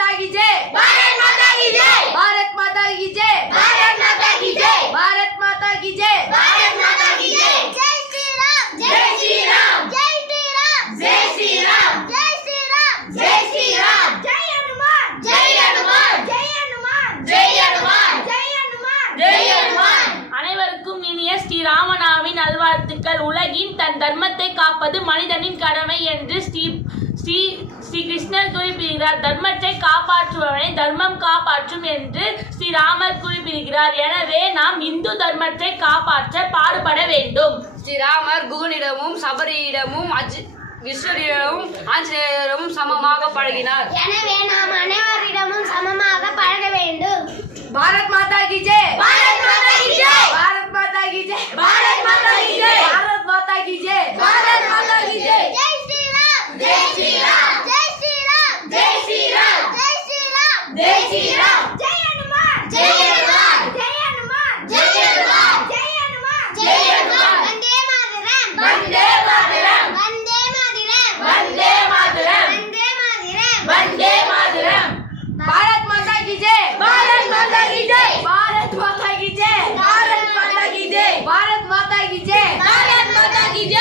माता की जय, भारत माता की जय, भारत माता की जय, भारत माता की जय, भारत माता की जय, भारत माता की जय। जय श्री राम, जय श्री राम, जय श्री राम, जय श्री राम, जय श्री राम, जय श्री राम, जय हनुमान, जय हनुमान, जय हनुमान, जय हनुमान, जय हनुमान, जय हनुमान। அனைவருக்கும் இனிய ஸ்ரீராமநாவின் நல்வாழ்த்துக்கள். உலகின் தன் தர்மத்தை காப்பது மனிதனின் கடமை என்று ஸ்ரீ கிருஷ்ணர் குறிப்பிடுகிறார். தர்மத்தை காப்பாற்றுபவனை தர்மம் காப்பாற்றும் என்று ஸ்ரீராமர் குறிப்பிடுகிறார். எனவே நாம் இந்து தர்மத்தை காப்பாற்ற பாடுபட வேண்டும். ஸ்ரீராமர் குகனிடமும் சபரியிடமும் விஸ்வரிடமும் ஆஞ்சநேயரிடமும் சமமாக பழகினார். எனவே நாம் அனைவரிடமும் சமமாக பழக வேண்டும். பாரத் மாதா கி ஜெய், பாரத் மாதா கி ஜெய், பாரத் மாதா கி ஜெய், பாரத் மாதா கி ஜெய், பாரத் மாதா கி ஜெய், பாரத் மாதா கி ஜெய்।